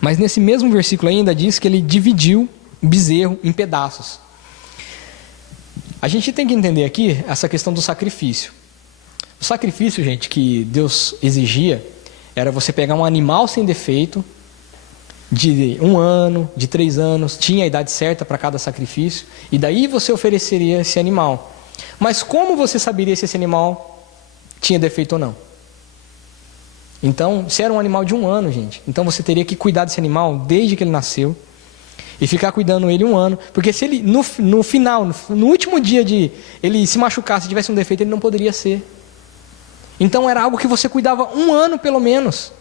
Mas nesse mesmo versículo ainda diz que ele dividiu o bezerro em pedaços. A gente tem que entender aqui essa questão do sacrifício. O sacrifício, gente, que Deus exigia era você pegar um animal sem defeito, de 1 ano, de 3 anos, tinha a idade certa para cada sacrifício, e daí você ofereceria esse animal. Mas como você saberia se esse animal tinha defeito ou não? Então, se era um animal de 1 ano, gente, então você teria que cuidar desse animal desde que ele nasceu, e ficar cuidando ele 1 ano, porque se ele, no final, no último dia de ele se machucar, se tivesse um defeito, ele não poderia ser. Então era algo que você cuidava 1 ano pelo menos.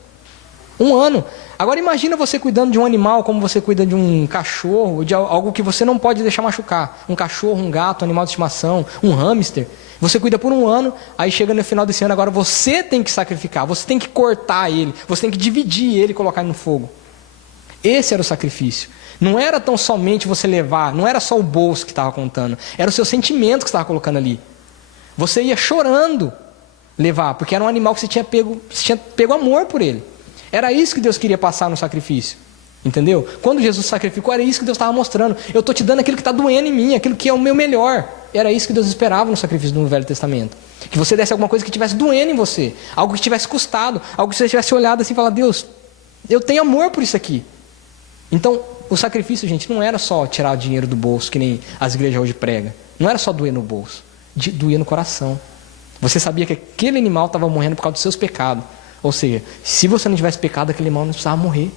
1 ano. Agora imagina você cuidando de um animal como você cuida de um cachorro, de algo que você não pode deixar machucar. Um cachorro, um gato, um animal de estimação, um hamster. Você cuida por 1 ano, aí chega no final desse ano, agora você tem que sacrificar, você tem que cortar ele, você tem que dividir ele e colocar ele no fogo. Esse era o sacrifício. Não era tão somente você levar, não era só o bolso que estava contando, era o seu sentimento que você estava colocando ali. Você ia chorando levar, porque era um animal que você tinha pego amor por ele. Era isso que Deus queria passar no sacrifício. Entendeu? Quando Jesus sacrificou, era isso que Deus estava mostrando. Eu estou te dando aquilo que está doendo em mim, aquilo que é o meu melhor. Era isso que Deus esperava no sacrifício do Velho Testamento. Que você desse alguma coisa que estivesse doendo em você, algo que tivesse custado, algo que você tivesse olhado assim e falado: Deus, eu tenho amor por isso aqui. Então, o sacrifício, gente, não era só tirar dinheiro do bolso, que nem as igrejas hoje pregam. Não era só doer no bolso, doer no coração. Você sabia que aquele animal estava morrendo por causa dos seus pecados. Ou seja, se você não tivesse pecado, aquele animal não precisava morrer.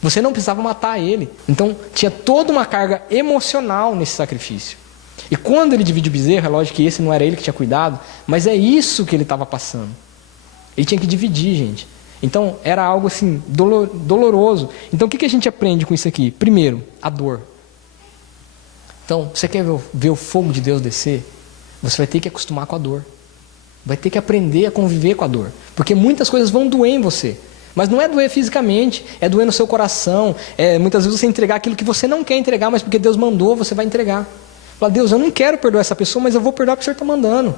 Você não precisava matar ele. Então, tinha toda uma carga emocional nesse sacrifício. E quando ele divide o bezerro, é lógico que esse não era ele que tinha cuidado, mas é isso que ele estava passando. Ele tinha que dividir, gente. Então, era algo assim, doloroso. Então, o que a gente aprende com isso aqui? Primeiro, a dor. Então, você quer ver o fogo de Deus descer? Você vai ter que acostumar com a dor. Vai ter que aprender a conviver com a dor. Porque muitas coisas vão doer em você. Mas não é doer fisicamente, é doer no seu coração. Muitas vezes você entregar aquilo que você não quer entregar, mas porque Deus mandou, você vai entregar. Fala: Deus, eu não quero perdoar essa pessoa, mas eu vou perdoar porque o Senhor está mandando.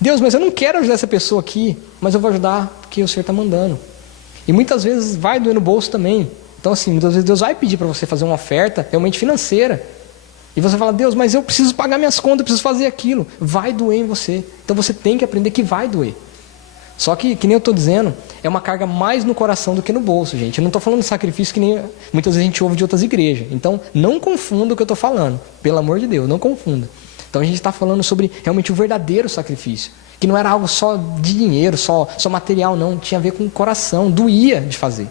Deus, mas eu não quero ajudar essa pessoa aqui, mas eu vou ajudar porque o Senhor está mandando. E muitas vezes vai doer no bolso também. Então assim, muitas vezes Deus vai pedir para você fazer uma oferta realmente financeira. E você fala: Deus, mas eu preciso pagar minhas contas, eu preciso fazer aquilo. Vai doer em você. Então você tem que aprender que vai doer. Só que nem eu estou dizendo, é uma carga mais no coração do que no bolso, gente. Eu não estou falando de sacrifício que nem muitas vezes a gente ouve de outras igrejas. Então não confunda o que eu estou falando. Pelo amor de Deus, não confunda. Então a gente está falando sobre realmente o verdadeiro sacrifício. Que não era algo só de dinheiro, só material, não. Tinha a ver com o coração, doía de fazer.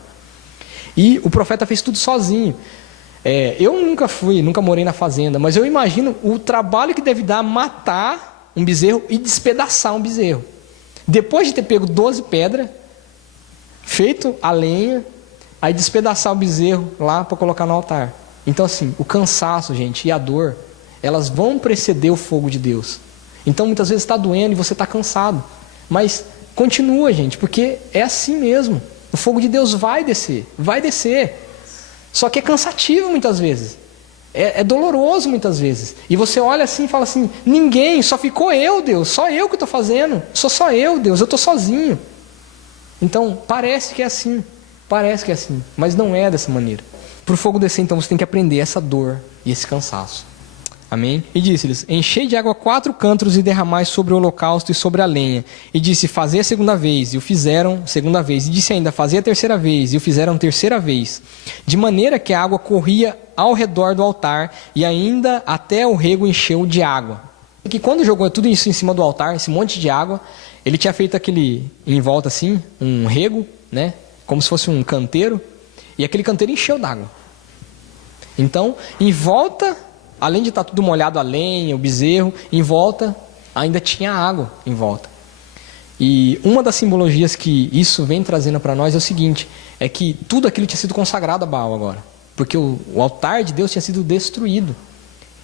E o profeta fez tudo sozinho. Eu nunca morei na fazenda, mas eu imagino o trabalho que deve dar matar um bezerro e despedaçar um bezerro. Depois de ter pego 12 pedras, feito a lenha, aí despedaçar o bezerro lá para colocar no altar. Então assim, o cansaço, gente, e a dor, elas vão preceder o fogo de Deus. Então muitas vezes está doendo e você está cansado. Mas continua, gente, porque é assim mesmo. O fogo de Deus vai descer, vai descer. Só que é cansativo muitas vezes. É doloroso muitas vezes. E você olha assim e fala assim: ninguém, só ficou eu, Deus. Só eu que estou fazendo. Sou só eu, Deus. Eu estou sozinho. Então, parece que é assim. Parece que é assim. Mas não é dessa maneira. Para o fogo descer, então, você tem que aprender essa dor e esse cansaço. Amém? E disse-lhes: enchei de água 4 cântaro e derramai sobre o holocausto e sobre a lenha. E disse: fazei a 2ª vez. E o fizeram 2ª vez. E disse ainda: fazei a 3ª vez. E o fizeram 3ª vez. De maneira que a água corria ao redor do altar, e ainda até o rego encheu de água. E que quando jogou tudo isso em cima do altar, esse monte de água, ele tinha feito aquele, em volta assim, um rego, né? Como se fosse um canteiro. E aquele canteiro encheu d'água. Então, em volta, além de estar tudo molhado, a lenha, o bezerro, em volta ainda tinha água em volta. E uma das simbologias que isso vem trazendo para nós é o seguinte: é que tudo aquilo tinha sido consagrado a Baal agora, porque o altar de Deus tinha sido destruído.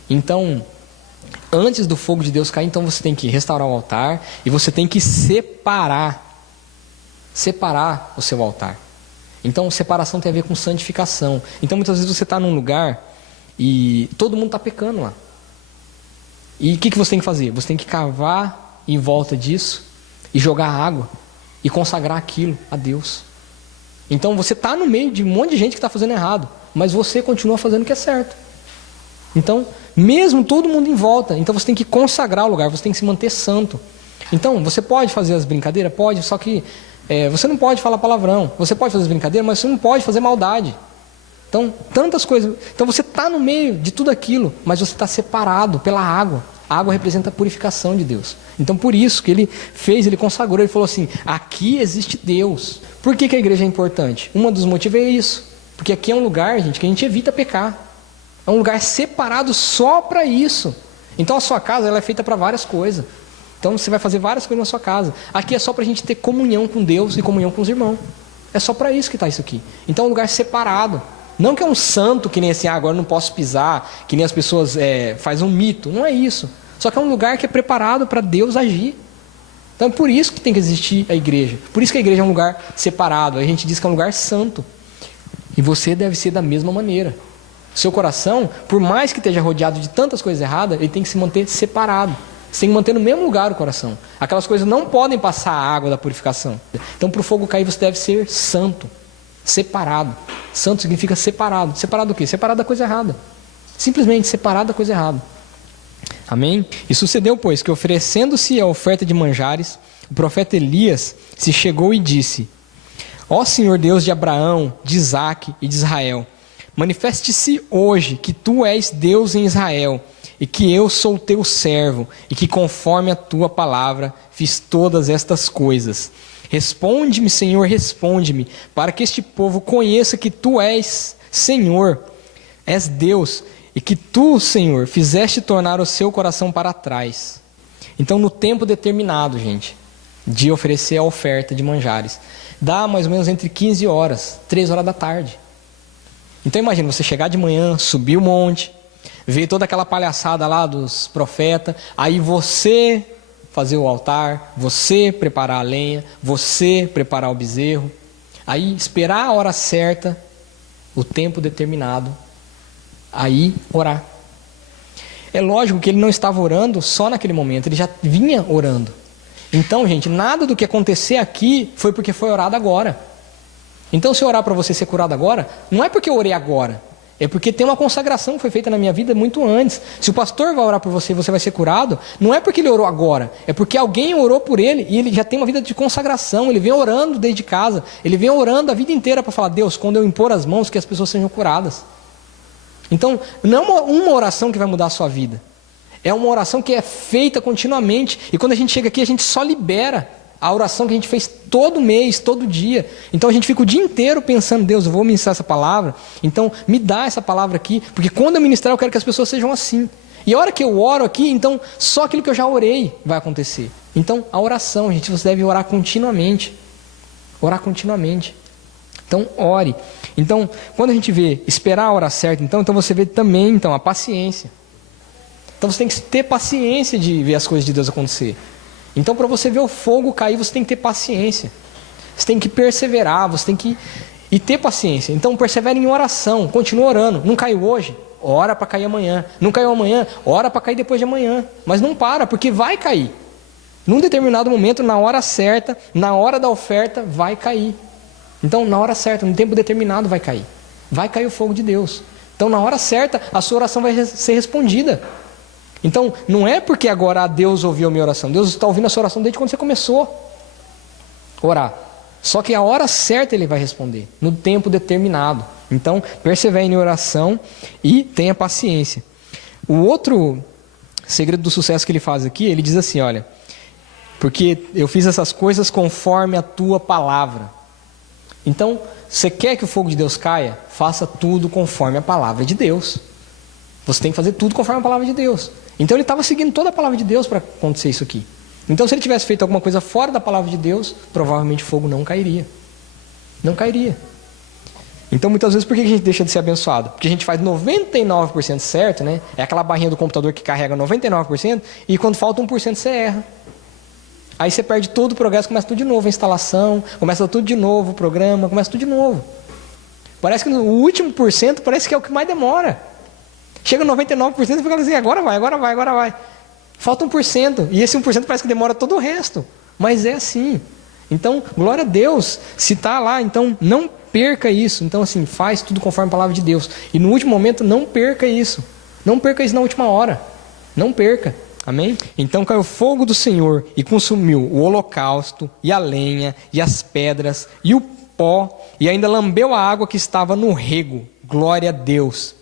Então, antes do fogo de Deus cair, então você tem que restaurar o altar e você tem que separar o seu altar. Então, separação tem a ver com santificação. Então, muitas vezes você está num lugar e todo mundo está pecando lá. E o que você tem que fazer? Você tem que cavar em volta disso e jogar água e consagrar aquilo a Deus. Então você está no meio de um monte de gente que está fazendo errado, mas você continua fazendo o que é certo. Então, mesmo todo mundo em volta, então você tem que consagrar o lugar, você tem que se manter santo. Então, você pode fazer as brincadeiras? Pode, só que você não pode falar palavrão. Você pode fazer as brincadeiras, mas você não pode fazer maldade. Então, tantas coisas. Então, você está no meio de tudo aquilo, mas você está separado pela água. A água representa a purificação de Deus. Então, por isso que ele fez, ele consagrou, ele falou assim, aqui existe Deus. Por que a igreja é importante? Um dos motivos é isso. Porque aqui é um lugar, gente, que a gente evita pecar. É um lugar separado só para isso. Então, a sua casa ela é feita para várias coisas. Então, você vai fazer várias coisas na sua casa. Aqui é só para a gente ter comunhão com Deus e comunhão com os irmãos. É só para isso que está isso aqui. Então, é um lugar separado. Não que é um santo, que nem assim, agora não posso pisar, que nem as pessoas fazem um mito. Não é isso. Só que é um lugar que é preparado para Deus agir. Então, é por isso que tem que existir a igreja. Por isso que a igreja é um lugar separado. A gente diz que é um lugar santo. E você deve ser da mesma maneira. Seu coração, por mais que esteja rodeado de tantas coisas erradas, ele tem que se manter separado. Você tem que manter no mesmo lugar o coração. Aquelas coisas não podem passar a água da purificação. Então, para o fogo cair, você deve ser santo, separado. Santo significa separado. Separado do quê? Separado da coisa errada. Simplesmente separado da coisa errada. Amém? E sucedeu, pois, que oferecendo-se a oferta de manjares, o profeta Elias se chegou e disse: Ó Senhor Deus de Abraão, de Isaque e de Israel, manifeste-se hoje que tu és Deus em Israel, e que eu sou teu servo, e que conforme a tua palavra fiz todas estas coisas. Responde-me, Senhor, responde-me, para que este povo conheça que tu és Senhor, és Deus, e que tu, Senhor, fizeste tornar o seu coração para trás. Então, no tempo determinado, gente, de oferecer a oferta de manjares, dá mais ou menos entre 15 horas, 3 horas da tarde. Então imagina, você chegar de manhã, subir o monte, ver toda aquela palhaçada lá dos profetas, aí você fazer o altar, você preparar a lenha, você preparar o bezerro, aí esperar a hora certa, o tempo determinado, aí orar. É lógico que ele não estava orando só naquele momento, ele já vinha orando. Então, gente, nada do que acontecer aqui foi porque foi orado agora. Então, se eu orar para você ser curado agora, não é porque eu orei agora, é porque tem uma consagração que foi feita na minha vida muito antes. Se o pastor vai orar por você e você vai ser curado, não é porque ele orou agora, é porque alguém orou por ele e ele já tem uma vida de consagração, ele vem orando desde casa, ele vem orando a vida inteira para falar, Deus, quando eu impor as mãos, que as pessoas sejam curadas. Então, não é uma oração que vai mudar a sua vida, é uma oração que é feita continuamente, e quando a gente chega aqui, a gente só libera a oração que a gente fez todo mês, todo dia. Então a gente fica o dia inteiro pensando, Deus, eu vou ministrar essa palavra, então me dá essa palavra aqui, porque quando eu ministrar eu quero que as pessoas sejam assim. E a hora que eu oro aqui, então só aquilo que eu já orei vai acontecer. Então a oração, gente, você deve orar continuamente. Orar continuamente. Então ore. Então quando a gente vê esperar a hora certa, então você vê também a paciência. Então você tem que ter paciência de ver as coisas de Deus acontecer. Então, para você ver o fogo cair, você tem que ter paciência. Você tem que perseverar, você tem que ter paciência. Então, persevere em oração, continua orando. Não caiu hoje? Ora para cair amanhã. Não caiu amanhã? Ora para cair depois de amanhã. Mas não para, porque vai cair. Num determinado momento, na hora certa, na hora da oferta, vai cair. Então, na hora certa, no tempo determinado, vai cair. Vai cair o fogo de Deus. Então, na hora certa, a sua oração vai ser respondida. Então, não é porque agora Deus ouviu a minha oração. Deus está ouvindo a sua oração desde quando você começou a orar. Só que a hora certa Ele vai responder, no tempo determinado. Então, persevere em oração e tenha paciência. O outro segredo do sucesso que ele faz aqui, ele diz assim, olha, porque eu fiz essas coisas conforme a tua palavra. Então, você quer que o fogo de Deus caia? Faça tudo conforme a palavra de Deus. Você tem que fazer tudo conforme a palavra de Deus. Então ele estava seguindo toda a palavra de Deus para acontecer isso aqui. Então se ele tivesse feito alguma coisa fora da palavra de Deus, provavelmente o fogo não cairia. Não cairia. Então muitas vezes por que a gente deixa de ser abençoado? Porque a gente faz 99% certo, né? É aquela barrinha do computador que carrega 99% e quando falta 1% você erra. Aí você perde todo o progresso, começa tudo de novo, a instalação, começa tudo de novo, o programa, começa tudo de novo. Parece que no último por cento parece que é o que mais demora. Chega 99% e fica assim, agora vai. Falta 1%. E esse 1% parece que demora todo o resto. Mas é assim. Então, glória a Deus. Se está lá, então não perca isso. Então, assim, faz tudo conforme a palavra de Deus. E no último momento, não perca isso. Não perca isso na última hora. Não perca. Amém? Então caiu o fogo do Senhor e consumiu o holocausto, e a lenha, e as pedras, e o pó, e ainda lambeu a água que estava no rego. Glória a Deus.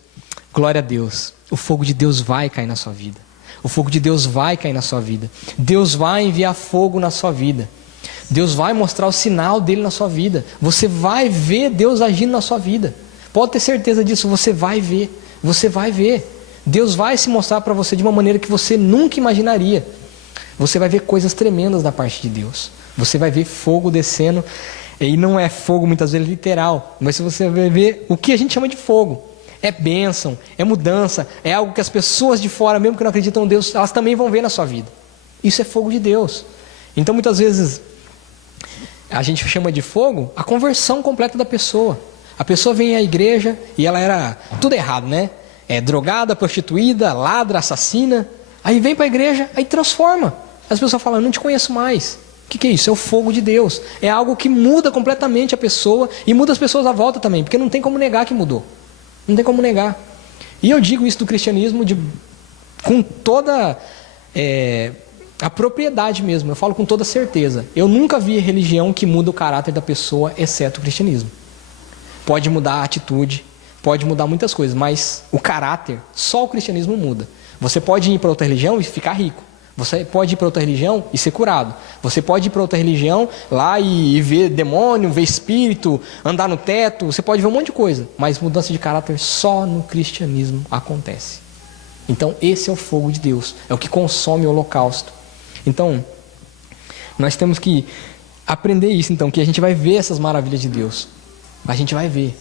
Glória a Deus. O fogo de Deus vai cair na sua vida. O fogo de Deus vai cair na sua vida. Deus vai enviar fogo na sua vida. Deus vai mostrar o sinal dele na sua vida. Você vai ver Deus agindo na sua vida. Pode ter certeza disso, você vai ver. Você vai ver. Deus vai se mostrar para você de uma maneira que você nunca imaginaria. Você vai ver coisas tremendas da parte de Deus. Você vai ver fogo descendo. E não é fogo muitas vezes literal, mas você vai ver o que a gente chama de fogo. É bênção, é mudança, é algo que as pessoas de fora, mesmo que não acreditam em Deus, elas também vão ver na sua vida. Isso é fogo de Deus. Então muitas vezes a gente chama de fogo a conversão completa da pessoa. A pessoa vem à igreja e ela era tudo errado, né? É drogada, prostituída, ladra, assassina. Aí vem para a igreja, aí transforma. As pessoas falam, não te conheço mais. O que é isso? É o fogo de Deus. É algo que muda completamente a pessoa e muda as pessoas à volta também, porque não tem como negar que mudou. Não tem como negar. E eu digo isso do cristianismo com toda a propriedade mesmo. Eu falo com toda certeza. Eu nunca vi religião que muda o caráter da pessoa, exceto o cristianismo. Pode mudar a atitude, pode mudar muitas coisas, mas o caráter, só o cristianismo muda. Você pode ir para outra religião e ficar rico. Você pode ir para outra religião e ser curado. Você pode ir para outra religião lá e ver demônio, ver espírito, andar no teto. Você pode ver um monte de coisa. Mas mudança de caráter só no cristianismo acontece. Então esse é o fogo de Deus. É o que consome o holocausto. Então, nós temos que aprender isso. Então, que a gente vai ver essas maravilhas de Deus. A gente vai ver.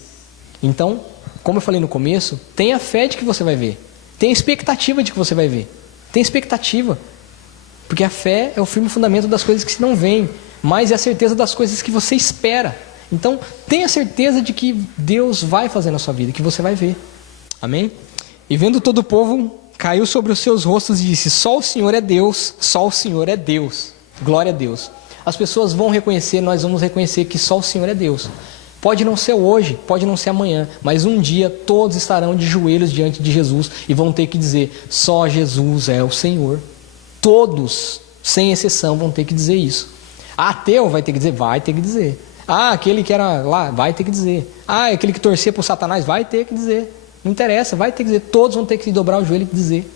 Então, como eu falei no começo, tenha fé de que você vai ver. Tenha expectativa de que você vai ver. Tenha expectativa. Porque a fé é o firme fundamento das coisas que se não veem, mas é a certeza das coisas que você espera. Então, tenha certeza de que Deus vai fazer na sua vida, que você vai ver. Amém? E vendo todo o povo, caiu sobre os seus rostos e disse, só o Senhor é Deus, só o Senhor é Deus. Glória a Deus. As pessoas vão reconhecer, nós vamos reconhecer que só o Senhor é Deus. Pode não ser hoje, pode não ser amanhã, mas um dia todos estarão de joelhos diante de Jesus e vão ter que dizer, só Jesus é o Senhor. Todos, sem exceção, vão ter que dizer isso. Ateu vai ter que dizer? Vai ter que dizer. Aquele que era lá, vai ter que dizer. Aquele que torcia para o Satanás, vai ter que dizer. Não interessa, vai ter que dizer. Todos vão ter que dobrar o joelho e dizer.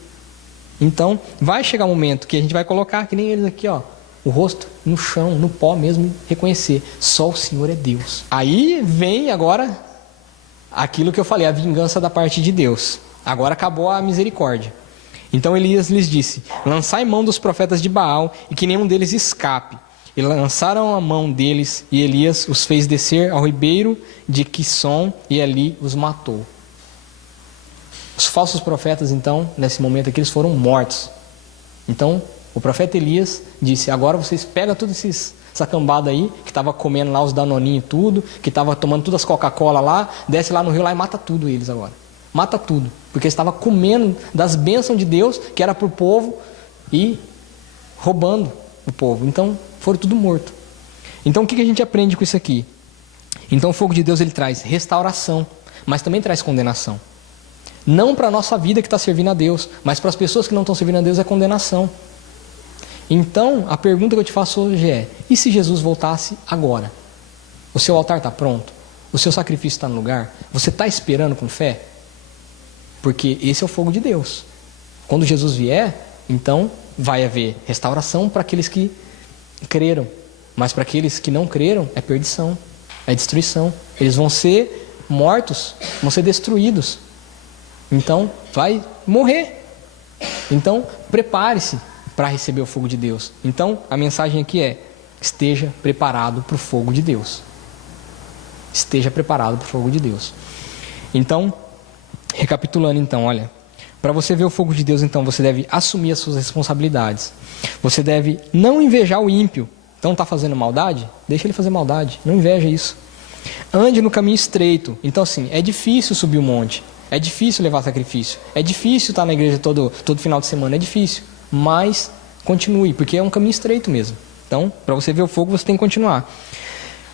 Então, vai chegar um momento que a gente vai colocar, que nem eles aqui, ó, o rosto no chão, no pó mesmo, e reconhecer, só o Senhor é Deus. Aí vem agora aquilo que eu falei, a vingança da parte de Deus. Agora acabou a misericórdia. Então Elias lhes disse, lançai mão dos profetas de Baal, e que nenhum deles escape. E lançaram a mão deles, e Elias os fez descer ao ribeiro de Quisson, e ali os matou. Os falsos profetas, então, nesse momento aqui, eles foram mortos. Então, o profeta Elias disse, agora vocês pegam toda essa cambada aí, que estava comendo lá os danoninhos e tudo, que estava tomando todas as Coca-Cola lá, desce lá no rio lá e mata tudo eles agora. Mata tudo, porque eles estavam comendo das bênçãos de Deus, que era para o povo, e roubando o povo. Então, foram tudo morto. Então, o que a gente aprende com isso aqui? Então, o fogo de Deus, ele traz restauração, mas também traz condenação. Não para a nossa vida que está servindo a Deus, mas para as pessoas que não estão servindo a Deus é condenação. Então, a pergunta que eu te faço hoje é, e se Jesus voltasse agora? O seu altar está pronto? O seu sacrifício está no lugar? Você está esperando com fé? Porque esse é o fogo de Deus. Quando Jesus vier, então vai haver restauração para aqueles que creram. Mas para aqueles que não creram, é perdição, é destruição. Eles vão ser mortos, vão ser destruídos. Então, vai morrer. Então, prepare-se para receber o fogo de Deus. Então, a mensagem aqui é, esteja preparado para o fogo de Deus. Esteja preparado para o fogo de Deus. Então, recapitulando então, olha, para você ver o fogo de Deus, então, você deve assumir as suas responsabilidades. Você deve não invejar o ímpio. Então, está fazendo maldade? Deixa ele fazer maldade, não inveja isso. Ande no caminho estreito. Então, assim, é difícil subir o monte, é difícil levar sacrifício, é difícil estar na igreja todo final de semana, é difícil, mas continue, porque é um caminho estreito mesmo. Então, para você ver o fogo, você tem que continuar.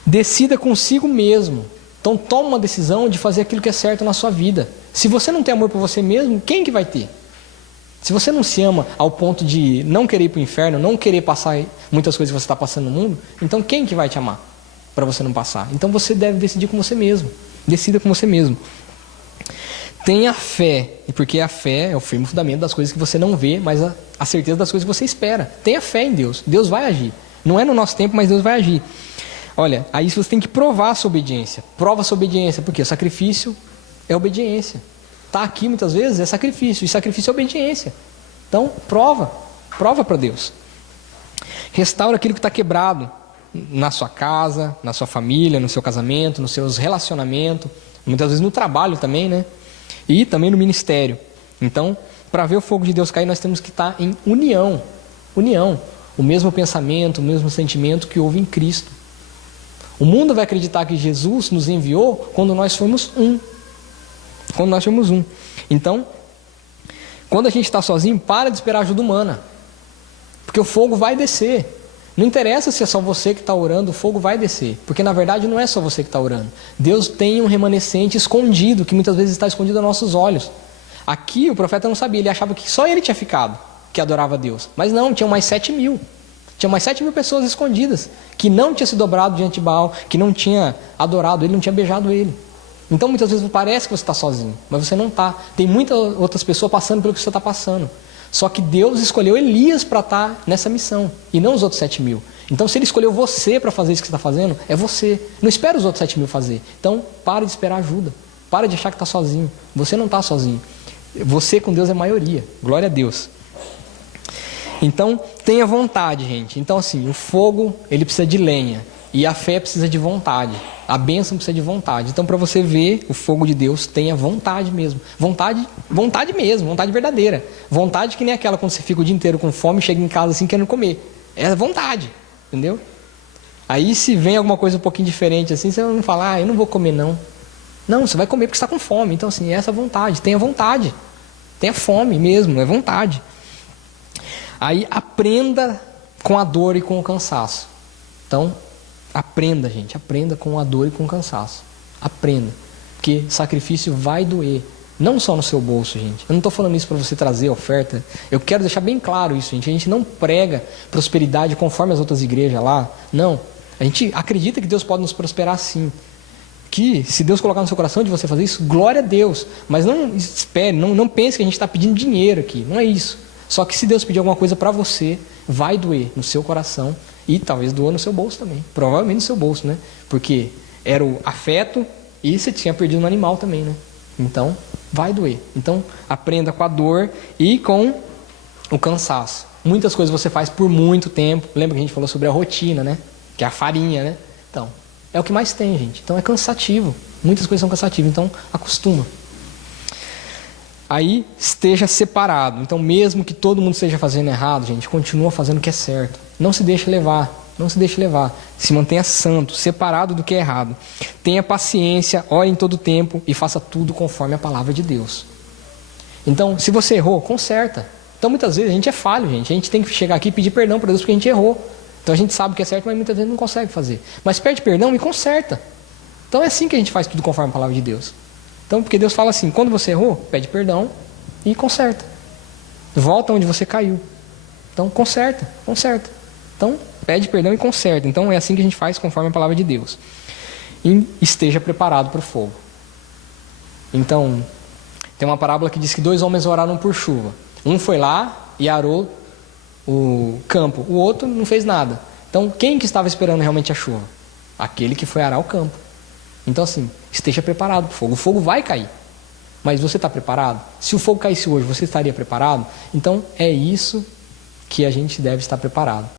Decida consigo mesmo Então toma uma decisão de fazer aquilo que é certo na sua vida. Se você não tem amor por você mesmo, quem que vai ter? Se você não se ama ao ponto de não querer ir para o inferno, não querer passar muitas coisas que você está passando no mundo, então quem que vai te amar para você não passar? Então você deve decidir com você mesmo. Decida com você mesmo. Tenha fé, porque a fé é o firme fundamento das coisas que você não vê, mas a certeza das coisas que você espera. Tenha fé em Deus. Deus vai agir. Não é no nosso tempo, mas Deus vai agir. Olha, aí você tem que provar a sua obediência. Prova a sua obediência, porque o sacrifício é obediência. Está aqui muitas vezes é sacrifício, e sacrifício é obediência. Então, prova para Deus. Restaura aquilo que está quebrado na sua casa, na sua família, no seu casamento, nos seus relacionamentos, muitas vezes no trabalho também, né? E também no ministério. Então, para ver o fogo de Deus cair, nós temos que estar em união. União. O mesmo pensamento, o mesmo sentimento que houve em Cristo. O mundo vai acreditar que Jesus nos enviou quando nós formos um. Quando nós formos um. Então, quando a gente está sozinho, para de esperar ajuda humana. Porque o fogo vai descer. Não interessa se é só você que está orando, o fogo vai descer. Porque na verdade não é só você que está orando. Deus tem um remanescente escondido, que muitas vezes está escondido aos nossos olhos. Aqui o profeta não sabia, ele achava que só ele tinha ficado, que adorava a Deus. Mas não, tinham mais 7.000. Tinha mais 7.000 pessoas escondidas, que não tinha se dobrado diante de Baal, que não tinha adorado ele, não tinha beijado ele. Então muitas vezes parece que você está sozinho, mas você não está. Tem muitas outras pessoas passando pelo que você está passando. Só que Deus escolheu Elias para estar nessa missão, e não os outros 7.000. Então se Ele escolheu você para fazer isso que você está fazendo, é você. Não espera os outros 7.000 fazer. Então para de esperar ajuda. Para de achar que está sozinho. Você não está sozinho. Você com Deus é maioria. Glória a Deus. Então, tenha vontade, gente. Então, assim, o fogo, ele precisa de lenha. E a fé precisa de vontade. A bênção precisa de vontade. Então, para você ver o fogo de Deus, tenha vontade mesmo. Vontade mesmo, vontade verdadeira. Vontade que nem aquela quando você fica o dia inteiro com fome e chega em casa assim querendo comer. É vontade, entendeu? Aí, se vem alguma coisa um pouquinho diferente assim, você não fala, eu não vou comer não. Não, você vai comer porque você está com fome. Então, assim, essa vontade. Tenha vontade. Tenha fome mesmo, é vontade. Aí aprenda com a dor e com o cansaço. Então, aprenda, gente. Aprenda com a dor e com o cansaço. Aprenda. Porque sacrifício vai doer. Não só no seu bolso, gente. Eu não estou falando isso para você trazer oferta. Eu quero deixar bem claro isso, gente. A gente não prega prosperidade conforme as outras igrejas lá. Não. A gente acredita que Deus pode nos prosperar sim. Que se Deus colocar no seu coração de você fazer isso, glória a Deus. Mas não espere, não pense que a gente está pedindo dinheiro aqui. Não é isso. Só que se Deus pedir alguma coisa para você, vai doer no seu coração e talvez doa no seu bolso também. Provavelmente no seu bolso, né? Porque era o afeto e você tinha perdido um animal também, né? Então, vai doer. Então, aprenda com a dor e com o cansaço. Muitas coisas você faz por muito tempo. Lembra que a gente falou sobre a rotina, né? Que é a farinha, né? Então, é o que mais tem, gente. Então, é cansativo. Muitas coisas são cansativas. Então, acostuma. Aí esteja separado. Então mesmo que todo mundo esteja fazendo errado, gente, continua fazendo o que é certo. Não se deixe levar. Não se deixe levar. Se mantenha santo, separado do que é errado. Tenha paciência, ore em todo tempo e faça tudo conforme a palavra de Deus. Então, se você errou, conserta. Então muitas vezes a gente é falho, gente. A gente tem que chegar aqui e pedir perdão para Deus porque a gente errou. Então a gente sabe o que é certo, mas muitas vezes não consegue fazer. Mas pede perdão e conserta. Então é assim que a gente faz tudo conforme a palavra de Deus. Então, porque Deus fala assim, quando você errou, pede perdão e conserta. Volta onde você caiu. Então, conserta. Então, pede perdão e conserta. Então, é assim que a gente faz conforme a palavra de Deus. E esteja preparado para o fogo. Então, tem uma parábola que diz que 2 homens oraram por chuva. Um foi lá e arou o campo. O outro não fez nada. Então, quem que estava esperando realmente a chuva? Aquele que foi arar o campo. Então assim, esteja preparado para o fogo. O fogo vai cair. Mas você está preparado? Se o fogo caísse hoje, você estaria preparado? Então é isso que a gente deve estar preparado.